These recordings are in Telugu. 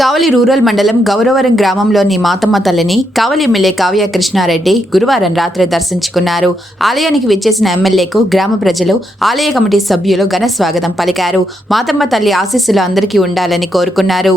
కావలి రూరల్ మండలం గౌరవరం గ్రామంలోని మాతమ్మ తల్లిని కావలి ఎమ్మెల్యే కావ్య కృష్ణారెడ్డి గురువారం రాత్రి దర్శించుకున్నారు. ఆలయానికి విచ్చేసిన ఎమ్మెల్యేకు గ్రామ ప్రజలు ఆలయ కమిటీ సభ్యులు ఘన స్వాగతం పలికారు. మాతమ్మ తల్లి ఆశీస్సులు అందరికీ ఉండాలని కోరుకున్నారు.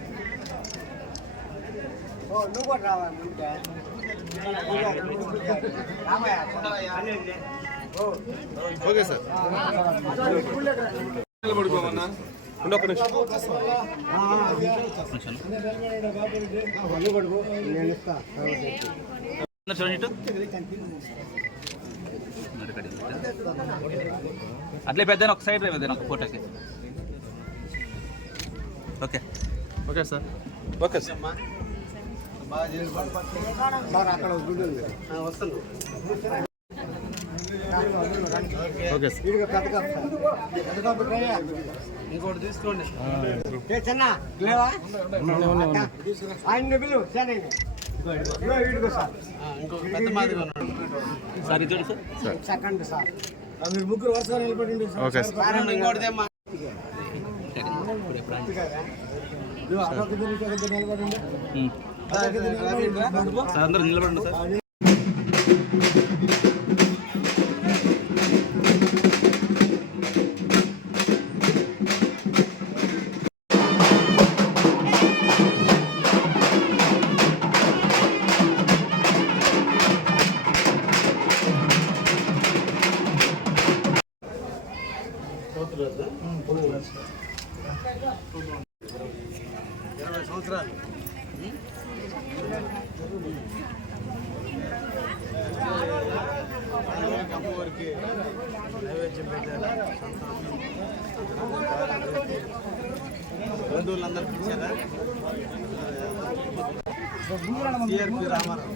Okay sir. నిలబడుకోమన్నా ఉండు ఒక్క నిమిషం. చూడండి ఇటు. అట్లే పెద్ద ఒక సైడ్ రే పెద్ద ఒక ఫోటోకి okay okay. Sir okay sir. Okay sir. ఇంకోటి తీసుకోండి చిన్న లేవా ఆయన బిల్లు సరే. సార్ ఇంకో సార్ సార్ సెకండ్ సార్ మీరు ముగ్గురు వరుసగా నిలబడి ఓకే సార్. ఇంకోటి తెమ్మా సార్ అందరూ నిలబడండి సార్ ఇరవై సంవత్సరాలు అమ్మవారికి నైవేద్యం పెట్టారు బంధువులందరూ పిలిచారా సిఆర్పి రామారావు